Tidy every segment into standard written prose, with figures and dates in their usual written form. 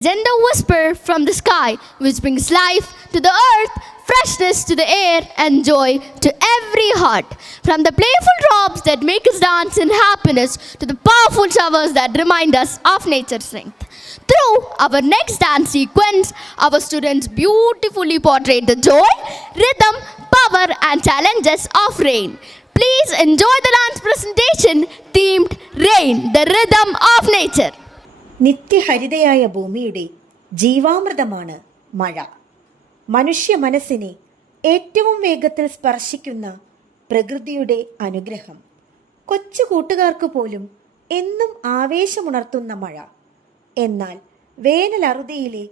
Gentle whisper from the sky, which brings life to the earth, freshness to the air, and joy to every heart. From the playful drops that make us dance in happiness to the powerful showers that remind us of nature's strength. Through our next dance sequence, our students beautifully portray the joy, rhythm, power, and challenges of rain. Please enjoy the dance presentation themed Rain, the Rhythm of Nature. നിത്യഹരിതയായ ഭൂമിയുടെ ജീവാമൃതമാണ് മഴ. മനുഷ്യ മനസ്സിനെ ഏറ്റവും വേഗത്തിൽ സ്പർശിക്കുന്ന പ്രകൃതിയുടെ അനുഗ്രഹം. കൊച്ചു കൂട്ടുകാർക്ക് പോലും എന്നും ആവേശമുണർത്തുന്ന മഴ. എന്നാൽ വേനലറുതിയിലെ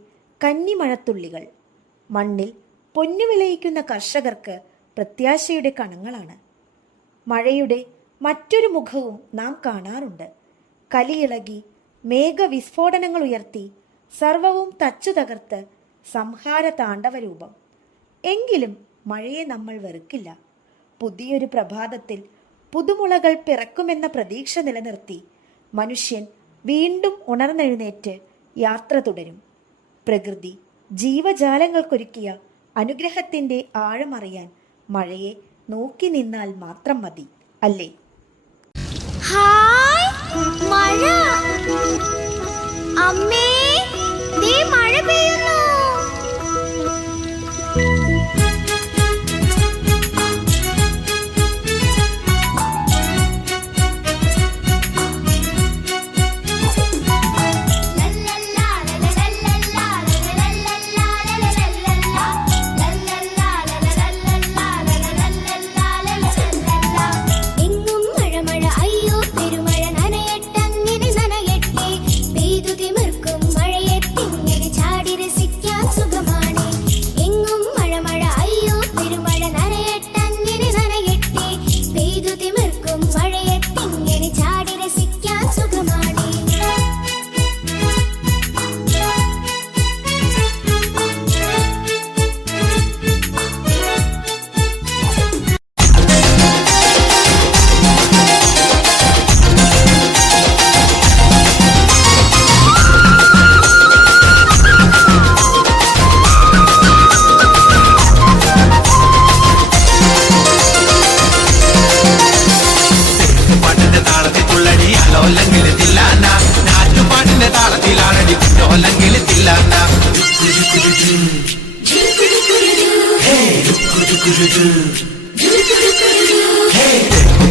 കന്നിമഴത്തുള്ളികൾ മണ്ണിൽ പൊന്നു വിളയിക്കുന്ന കർഷകർക്ക് പ്രത്യാശയുടെ കണങ്ങളാണ്. മഴയുടെ മറ്റൊരു മുഖവും നാം കാണാറുണ്ട്. കലിയിളകി മേഘവിസ്ഫോടനങ്ങൾ ഉയർത്തി സർവവും തച്ചു തകർത്ത് സംഹാര താണ്ഡവരൂപം. എങ്കിലും മഴയെ നമ്മൾ വെറുക്കില്ല. പുതിയൊരു പ്രഭാതത്തിൽ പുതുമുളകൾ പിറക്കുമെന്ന പ്രതീക്ഷ നിലനിർത്തി മനുഷ്യൻ വീണ്ടും ഉണർന്നെഴുന്നേറ്റ് യാത്ര തുടരും. പ്രകൃതി ജീവജാലങ്ങൾക്കൊരുക്കിയ അനുഗ്രഹത്തിൻ്റെ ആഴമറിയാൻ മഴയെ നോക്കി നിന്നാൽ മാത്രം മതി, അല്ലേ? ഹായ് മഴ, അമ്മേ ദേ മഴ പെയ്യുന്നു.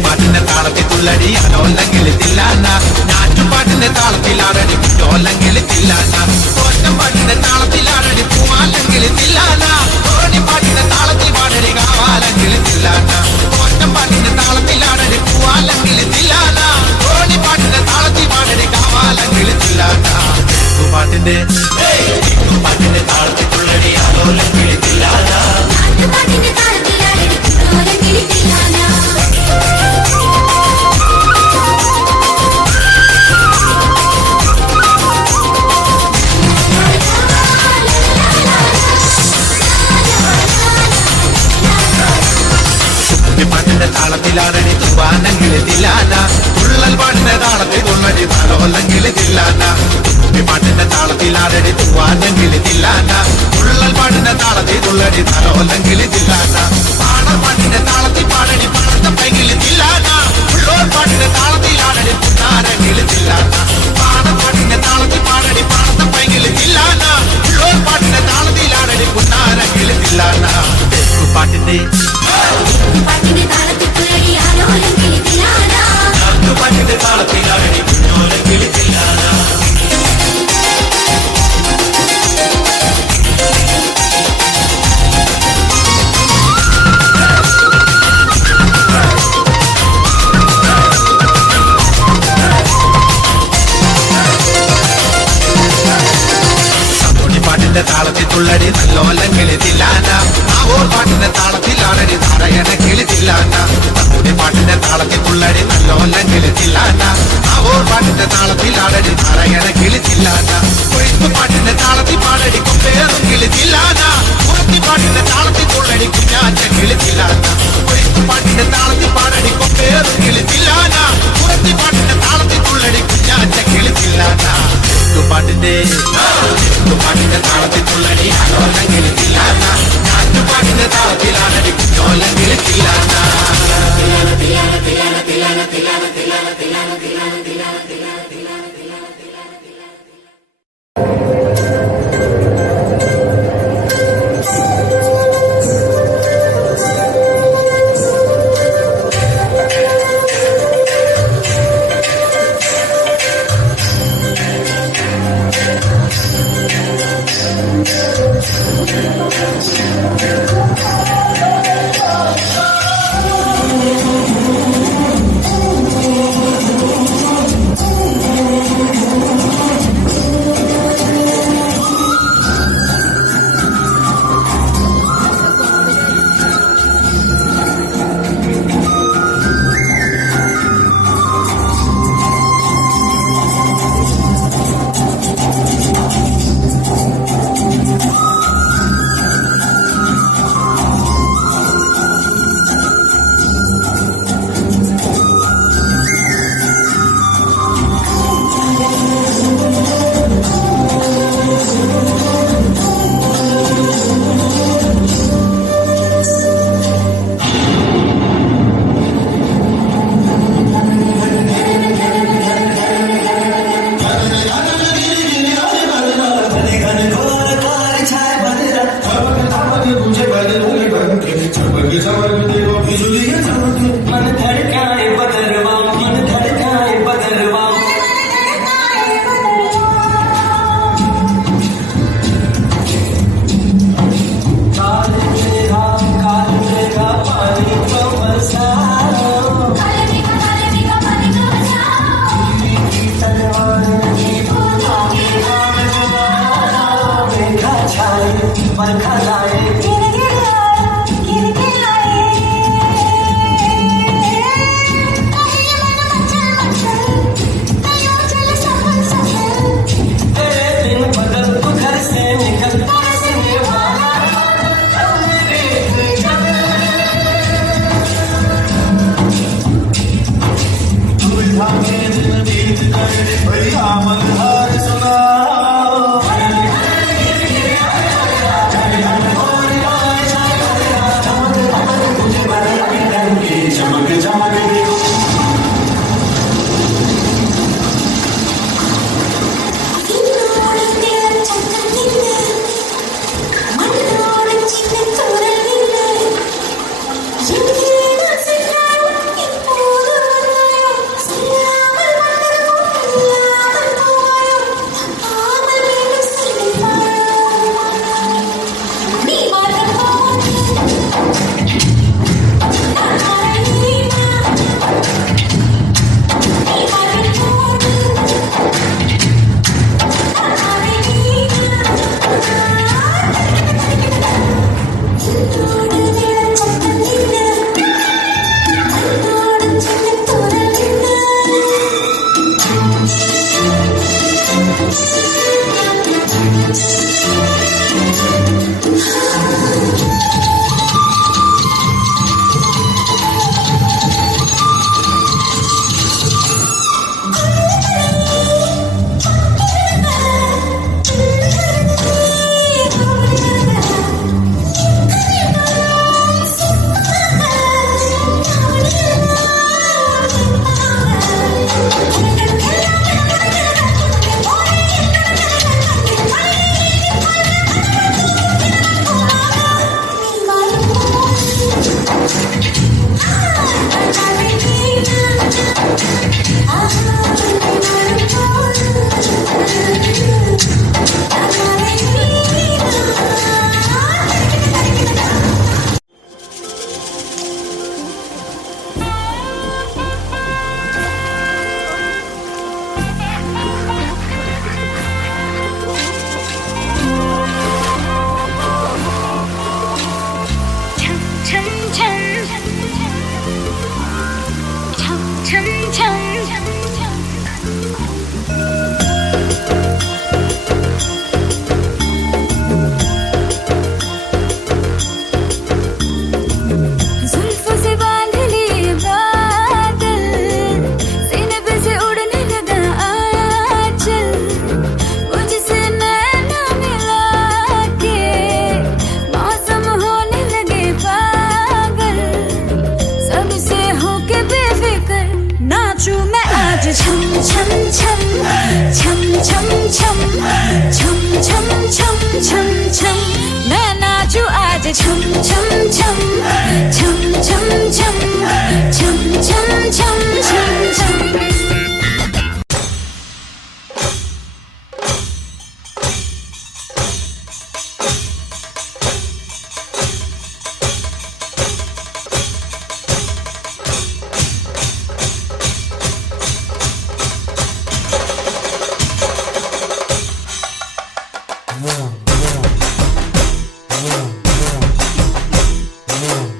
പാട്ടിന്റെ താളത്തിൽ തുള്ളടി അലോല്ലെങ്കിൽ തില്ലാന, ഞാറ്റുപാട്ടിന്റെ താളത്തിലാടടി കുറ്റോല്ലെങ്കിൽ തില്ലാന, കോറ്റം പാട്ടിന്റെ താളത്തിലാടടി പൂവാല്ലെങ്കിൽ തില്ലാന, ഓണി പാട്ടിന്റെ താളത്തിൽ പാടടി കാവാലെങ്കിൽ തില്ലാന, കോറ്റം പാട്ടിന്റെ താളത്തിലാടടി പൂവാലെങ്കിൽ തില്ലാന, ഓണി പാട്ടിന്റെ താളത്തിൽ പാടടി കാവാലെങ്കിൽ തില്ലാന. പാട്ടിന്റെ പാട്ടിന്റെ താളത്തിൽ തുള്ളടി അലോല്ലെങ്കിൽ തില്ലാന, പാട്ടിന്റെ താളത്തിലാടടി കുറ്റോല്ലെങ്കിൽ തില്ലാന. പാട്ടിന്റെ താളത്തിലാടടി തൂവാനെങ്കിൽ തില്ലാന, തുള്ളൽ പാട്ടിന്റെ താളത്തിൽ തുള്ളടി താലോല്ലെങ്കിൽ തില്ലാന, പാട്ടിന്റെ താളത്തിലാടടി തൂവാനെങ്കിൽ തില്ലാന, തുള്ളൽ പാട്ടിന്റെ താളത്തിൽ തുള്ളടി താലോല്ലെങ്കിൽ തില്ലാന, പാടപ്പാട്ടിന്റെ താളത്തിൽ പാടടി പാടത്തപ്പെങ്കിൽ തില്ലാന, ഉള്ളോർ പാട്ടിന്റെ താളത്തിലാടടി പുന്നാരെങ്കിൽ തില്ലാന, പാടപ്പാട്ടിന്റെ താളത്തിൽ പാടടി പാടത്തപ്പെങ്കിൽ തില്ലാന, ഉള്ളോർ പാട്ടിന്റെ താളത്തിലാടടി പുന്നാരെങ്കിൽ തില്ലാന. പാട്ടിന്റെ പാട്ടിന്റെ താളത്തിൽ തുള്ളടി ആലോലെങ്കിൽ തില്ലാന, പാട്ടിന്റെ താളത്തിലാടടി പുന്നാരെങ്കിൽ തില്ലാന. പാട്ടിന്റെ താളത്തിൽ തുള്ളടി നല്ലോല്ലെങ്കിൽ തില്ലാന, ആവോർ പാട്ടിന്റെ താളത്തിലാടടി താരയണക്കിളി തില്ലാന, പാട്ടിന്റെ താളത്തിൽ തുള്ളടി നല്ലോല്ലെങ്കിൽ തില്ലാന, ആവോർ പാട്ടിന്റെ താളത്തിലാടടി താരയണക്കിളി തില്ലാന, കൊഴുത്തു പാട്ടിന്റെ താളത്തിൽ പാടടി കൊമ്പേറും കിളി തില്ലാന, കുറത്തി പാട്ടിന്റെ താളത്തിൽ തുള്ളടി കുഞ്ഞാറ്റ കിളി തില്ലാന, കൊഴുത്തു പാട്ടിന്റെ താളത്തിൽ പാടടി കൊമ്പേറും കിളി തില്ലാന, കുറത്തി പാട്ടിന്റെ താളത്തിൽ തുള്ളടി കുഞ്ഞാറ്റ കിളി തില്ലാന. പാട്ടിന്റെ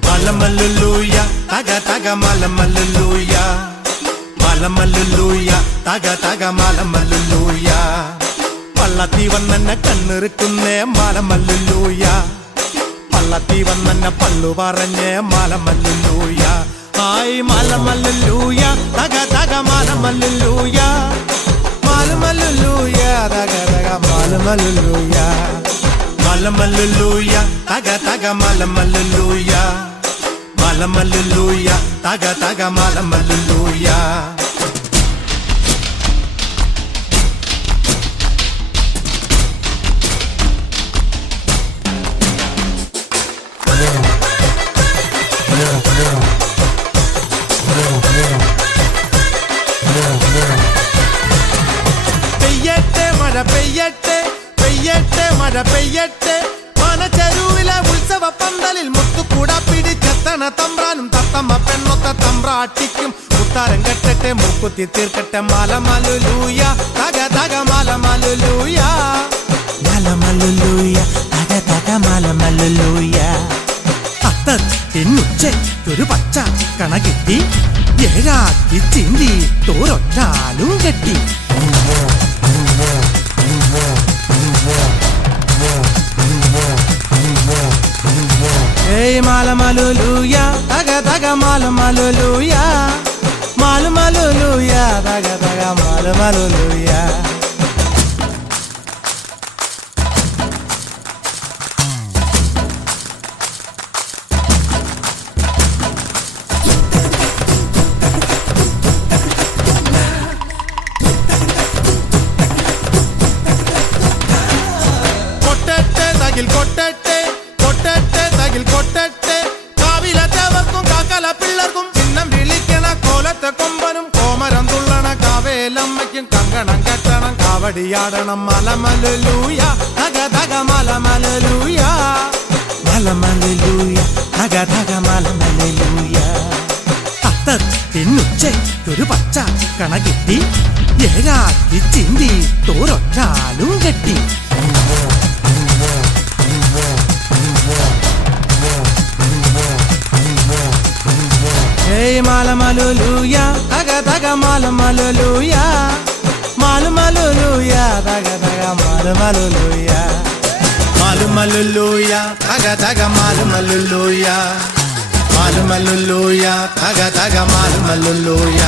Malamaluluya, taga taga malamaluluya, malamaluluya, taga taga malamaluluya. പള്ളത്തി വന്നെന്നെ കണ്ണിറുക്കുന്നേ മാലമല്ലുലൂയ, പള്ളത്തി വന്നെന്നെ Pallur പറഞ്ഞേ മാലമല്ലുലൂയ. ഹായ് മാലമല്ലുലൂയ, തക തക മാലമല്ലുലൂയ, മാലമല്ലുലൂയ, തക തക മാലമല്ലുലൂയ, മാലമല്ലുലൂയ, തക തക മാലമല്ലുലൂയ, മാലമല്ലുലൂയ, തക തക മാലമല്ലുലൂയ. പെയ്യട്ടെ മഴ പെയ്യട്ടെ, പെയ്യട്ടെ മഴ പെയ്യട്ടെ, മനച്ചെരുവിലെ ഉത്സവ പന്തലിൽ മുത്തുകൂട പിടിച്ചെത്തണ തമ്പ്രാനും തത്തമ്മ പെണ്ണൊത്ത തമ്പ്രാട്ടിക്കും മുത്താരം കെട്ടട്ടെ മൂക്കുത്തി തീർക്കട്ടെ മാലമല്ലുലൂയ, തക തക മാലമല്ലുലൂയ, മാലമല്ലുലൂയ, തക തക മാല മാലമലൂയ. അത്തത്തിനുച്ചയ്ക്കൊരു പച്ച കണ കിട്ടി, ഏഴാക്കി ചിന്തി തോരൊറ്റാലും കെട്ടി. ഏയ് മാലമലൂയ, തക തക മാലമലൂയ, മാലമലൂയ, തക തക മാലമലൂയ. കൊട്ടട്ടെ കൊട്ടട്ടെ തകിൽ കൊട്ടട്ടെ, കാവിലറ്റവർക്കും കാക്കല പിള്ളർക്കും ചിഹ്നം വിളിക്കണ കോലത്തെ കൊമ്പനും കോമരം തുള്ളണ കാവേലമ്മയ്ക്കും കങ്കണം കെട്ടണം കാവടിയാടണം. മലമലൂയ തക തക മലമലൂയ, മലമലൂയ, തക തക മലമലൂയ. അത്തത്തിനുച്ചയ്ക്കൊരു പച്ച കണ കിട്ടി, ഏഴാക്കി ചിന്തി തോരൊറ്റാലും കെട്ടി. ഏയ് മാലമലൂയ, തക തക മാലമലൂയ, മാലമലൂയ, തക തക മാലമലൂയ. മാലുമലൂയ തക തക മാലുമലൂയ, മാലുമലൂയ തക തക മാലുമലൂയ.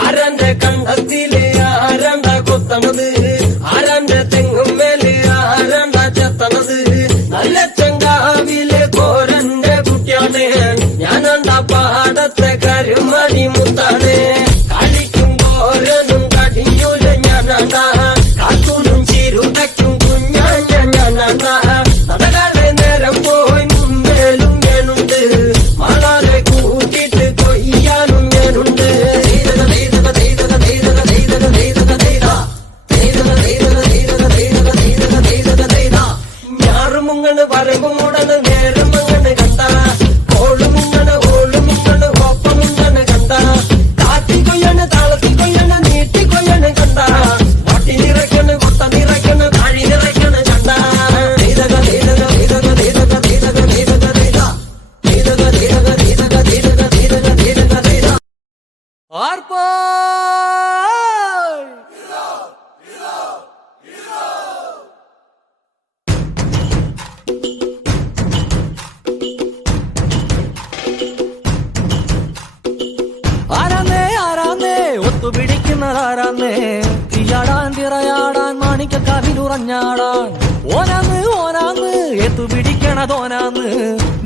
ആരന്റെ കണ്ടത്തിലെ ആരണ്ട കൊത്തണത്, ആരന്റെ തെങ്ങും മേലെ ആരണ്ട ചെത്തണത്, നല്ല ചങ്കാവിലെ കോരന്റെ കുട്ടിയാണ് ഞാനണ്ട പാടത്തെ കരുമണി മുത്താണ്. കളിക്കും കോരനും കടിയൂല ഞാനണ്ട, കാത്തൂനും ചിരുതയ്ക്കും കുഞ്ഞാഞ്ഞ ഞാനണ്ട. അതകാലെ നേരം പോയി മുമ്പേലും ഞാനുണ്ട്, മാളാരെ കൂട്ടിട്ട് കൊയ്യാനും ഞാനുണ്ട്. ഞാറുമുങ്ങണ് വരകുമുടന് നേരമങ്ങണ് കണ്ട, ഓളുമുങ്ങണ് ഓളുമുങ്ങണ് ഒപ്പമുങ്ങണ് കണ്ട, കാത്തി കൊയ്യണ് താളത്തി കൊയ്യണ് നീട്ടി കൊയ്യണ് കണ്ട, വട്ടി നിറയ്ക്കണ് കൊട്ട നിറയ്ക്കണ് താഴി നിറയ്ക്കണ് കണ്ട. ആർപ്പോ ആരാന്നേ ആരാന്നേ ഒത്തുപിടിക്കുന്നതാരാന്നേ, തീയാടാൻ തിറയാടാൻ മാണിക്കക്കാവിലുറഞ്ഞാടാൻ. ഓനാന്ന് ഓനാന്ന് എത്തുപിടിക്കണതോനാന്ന്,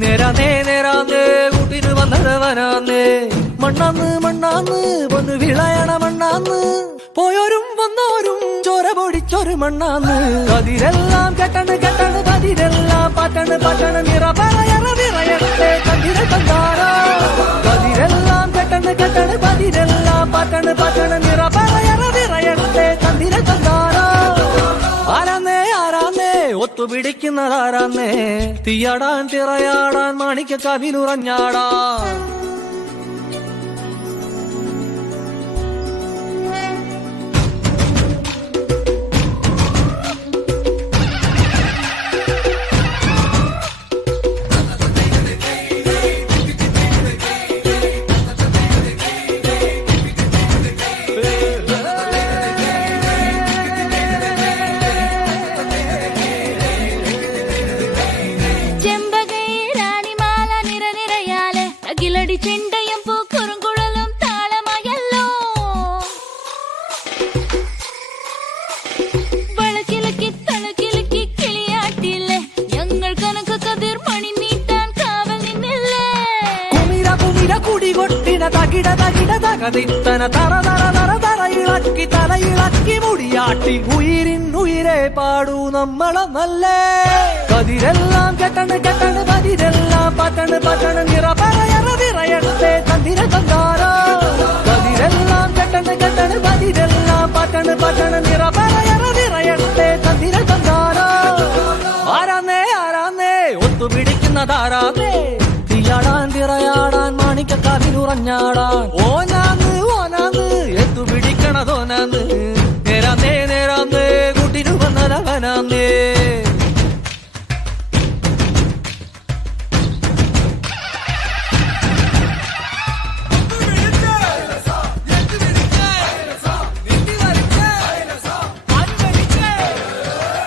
നേരാന്നേ നേരാന്നേ കൂട്ടിന് വന്നതവനാന്നേ. മണ്ണാന്ന് മണ്ണാന്ന് പൊന്നു വിളയണ മണ്ണാന്ന്, പോയോരും വന്നോരും ചോര പൊടിച്ചൊരു മണ്ണാന്ന്. കതിരെല്ലാം കെട്ടണ് കെട്ടണ് കതിരെല്ലാം പാട്ടണ് പാട്ടണ്, നിറ പറയണ നിറയട്ടെ കതിര തന്താരാ. കതിരെല്ലാം കെട്ടണ് കെട്ടണ് കതിരെല്ലാം പാട്ടണ് പാട്ടണ്, നിറ പറയണ നിറയട്ടെ കതിര തന്താരാ. ആരാന്നേ ആരാന്നേ ഒത്തുപിടിക്കുന്നതാരാന്നേ, തീയാടാൻ തിറയാടാൻ മാണിക്കക്കാവിലുറഞ്ഞാടാൻ. ചെമ്പകേ രാണിമാല നിര നിരയാലെ അഖിലടി കുടികൊട്ടിന തകിട തകിട തകതിത്തന തറ തറ തറ തറയിളക്കി തലയിളക്കി മുടിയാട്ടി ഉയിരിൻ ഉയിരെ പാടൂ നമ്മളൊന്നല്ലേ കതിരെല്ലാം കെട്ടണ് കെട്ടണ് പതിരെല്ലാം പറ്റണ് പറ്റണ് നിറ പറയറതിറയട്ടെ തന്തിര തന്താരോ കതിരെല്ലാം കെട്ടണ് കെട്ടണ് പതിരെല്ലാം പറ്റണ് പറ്റണ് നിറ പറയറതിറയട്ടെ തന്തിര തന്താരോ ആരാന്നേ ആരാന്നേ ഒത്തുപിടിക്കുന്നതാരാന്നേ തീയാടാൻ തിറയാടാൻ മാണിക്കക്കാതിനുറഞ്ഞാടാൻ ഓനാന്ന് ഓനാന്ന് എത്തുപിടിക്കണതോനാന്ന് നേരാന്നേ നേരാന്നേ കുട്ടിനു വന്നതവനാന്നേ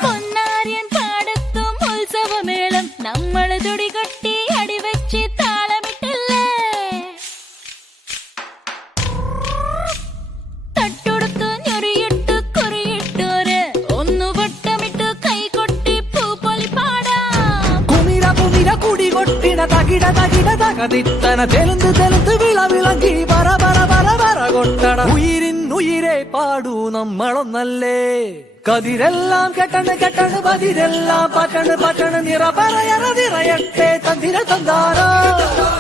പൊന്നാരിയൻ പാടത്തും ഉത്സവമേളം നമ്മള് തുടികൊട്ടി അടിവെച്ച് താളമിട്ടല്ലേ തട്ടുടുത്ത് ഞൊറിയിട്ട് കുറിയിട്ടോര് ഒന്നു വട്ടമിട്ട് കൈകൊട്ടി പൂപ്പൊലി പാടാം കുമിര കുമിര കുടികൊട്ടിന തകിട തകിട തകതിത്തന തെലുന്ത് തെലുന്ത് വിളവിളക്കി പറ പറ പറ പറ കൊട്ടട ഉയിരിൻ ഉയിരെ പാടൂ നമ്മളൊന്നല്ലേ കതിരെല്ലാം കെട്ടണ് കെട്ടണ് പതിരെല്ലാം പറ്റണ് പറ്റണ് നിറ പറയറതിറയട്ടെ തന്തിര തന്താരോ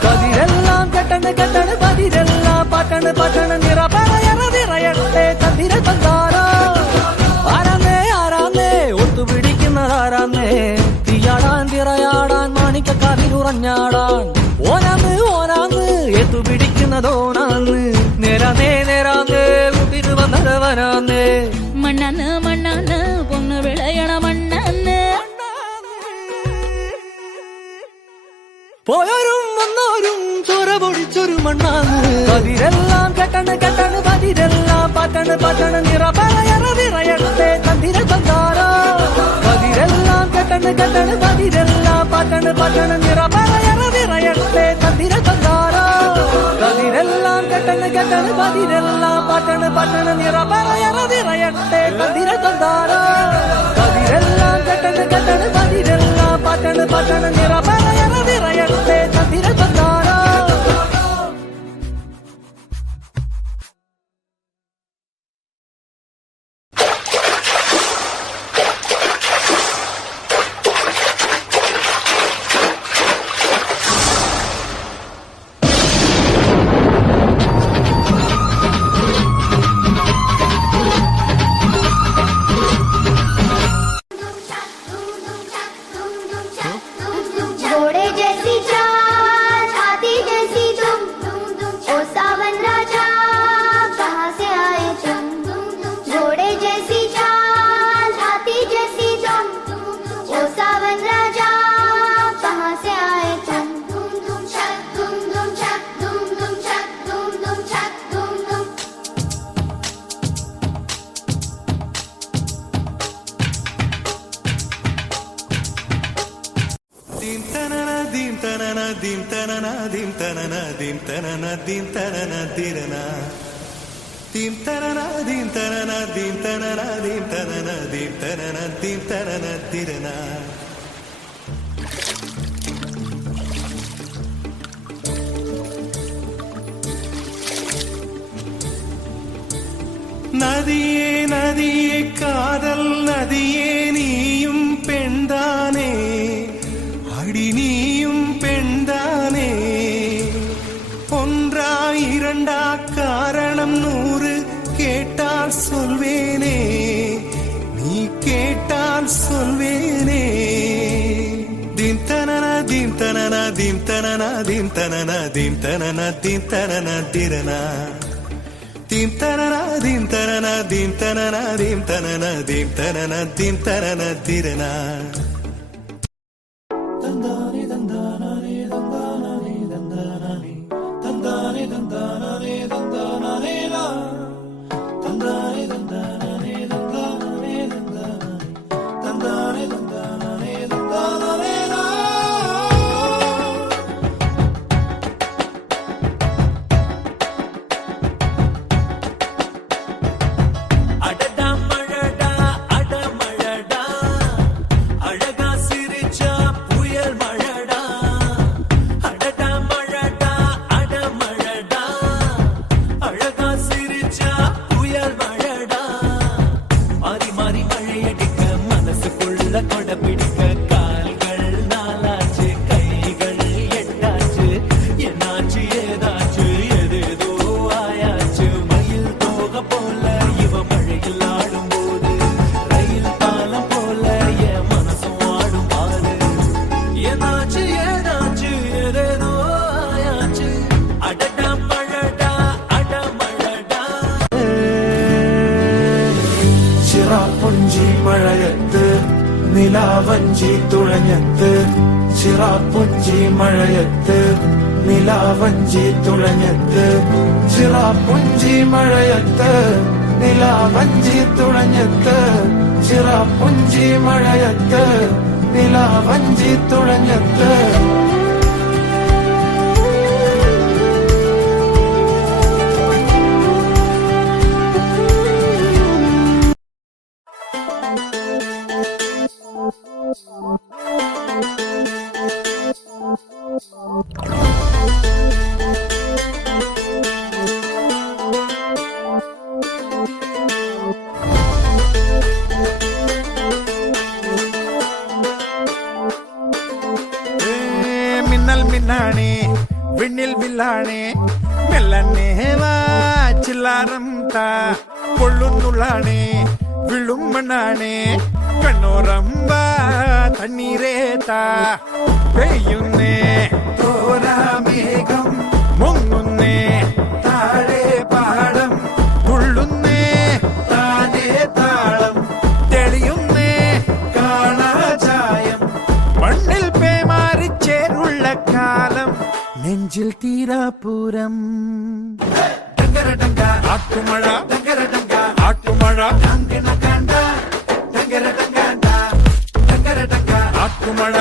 കതിരെല്ലാം കെട്ടണ് കെട്ടണ് പതിരെല്ലാം പറ്റണ് പറ്റണ് നിറ പറയറതിറയട്ടെ തന്തിര തന്താരോ ആരാന്നേ ആരാന്നേ ഒത്തുപിടിക്കുന്നതാരാന്നേ തീയാടാൻ തിറയാടാൻ മാണിക്കക്കാതിനുറഞ്ഞാടാൻ ഓനാന്ന് ഓനാന്ന് എത്തുപിടിക്കുന്നതോനാന്ന് നേരാന്നേ നേരാന്നേ കുട്ടിന് വന്നതവനാന്നേ മണ്ണാന്ന് മണ്ണാന്ന് പൊന്ന് വിളയണ മണ്ണാന്ന് പോയോരും വന്നോരും ചോര പൊടിച്ചൊരു മണ്ണാന്ന് കതിരെല്ലാം കെട്ടണ് കെട്ടണ് പതിരെല്ലാം പറ്റണ് പറ്റണ് നിറ പറയറതിറയട്ടെ തന്തിര തന്താരോ കതിരെല്ലാം കെട്ടണ് കെട്ടണ് പതിരെല്ലാം പറ്റണ് പറ്റണ് നിറ പറയറതിറയട്ടെ തന്തിര തന്താരോ കതിരെല്ലാം കെട്ടണ് കെട്ടണ് പതിരെല്ലാം പറ്റണ് പറ്റണ് നിറ പറയറതിറയട്ടെ തന്തിര തന്താരോ കതിരെല്ലാം കെട്ടണ് കെട്ടണ് പതിരെല്ലാം പറ്റണ് പറ്റണ് നിറ പറയറതിറയട്ടെ തന്തിര തന്താരോ घोड़े जैसी चाल हाथी जैसी तुम ओ सावन राजा कहाँ से आए तुम घोड़े जैसी चाल हाथी जैसी तुम ओ सावन राजा कहाँ से आए तुम धूम धूम छक धूम धूम छक धूम धूम छक धूम धूम छक धूम धूम ദീം തനന ദീം തനന ദീം തനന ദീം തനന ദീം തനന ദീം തനന ദിരന ദീം തനന ദീം തനന ദീം തനന ദീം തനന ദീം തനന ദീം തനന ദിരന നദിയേ നദിയേ കാതൽ നദിയേ നീയും പെൺതാനേ அடி நீயும் பெண்தானே ஒன்றா இரண்டா காரணம் 100 கேட்டால் சொல்வேனே நீ கேட்டால் சொல்வேனே தீம் தனன தீம் தனன தீம் தனன தீம் தனன தீம் தனன தீம் தனன திரனா தீம் தனன தீம் தனன தீம் தனன தீம் தனன தீம் தனன தீம் தனன திரனா നിലാവഞ്ചി തുഴഞ്ഞത്ത് ചിറാപ്പുഞ്ചി മഴയത്ത് നിലാവഞ്ചി തുഴഞ്ഞത്ത് ചിറാപ്പുഞ്ചി മഴയത്ത് നിലാവഞ്ചി തുഴഞ്ഞത്ത് ചിറാപ്പുഞ്ചി മഴയത്ത് നിലാവഞ്ചി തുഴഞ്ഞത്ത് മിന്നൽ മിന്നാണേ വിണ്ണിൽ വില്ലാണേ മെല്ലന്നേ വാ ചില്ലാരം താ കൊള്ളുന്നുള്ളാണേ വിള്ളും മണ്ണാണേ കണ്ണോറമ്പ തണ്ണീരേ താ പെയ്യുന്നേ തോരാമേഘം മുങ്ങുന്നേ താഴെ പാടം തുള്ളുന്നേ താനേ താളം തെളിയുന്നേ കാണാചായം മണ്ണിൽ പേമാറിച്ചേരുള്ള കാലം നെഞ്ചിൽ തീരാപൂരം ആട്ടുമഴ ആട്ടുമഴ ആട്ടുമഴ